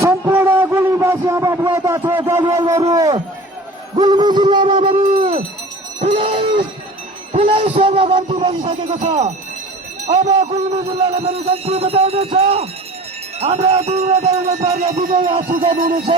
सम्पूर्ण गुल्मीवासी आमा बुवा दाजु दाजुभाइहरू गुल्मी जिल्लामा पनि ठुलै सेवा गन्ती बजिसकेको छ। अब गुल्मी जिल्लाले पनि गन्ती बजाउनेछ। हाम्रा दुईवटा उम्मेदवारले विजय हासिल गर्नुहुनेछ।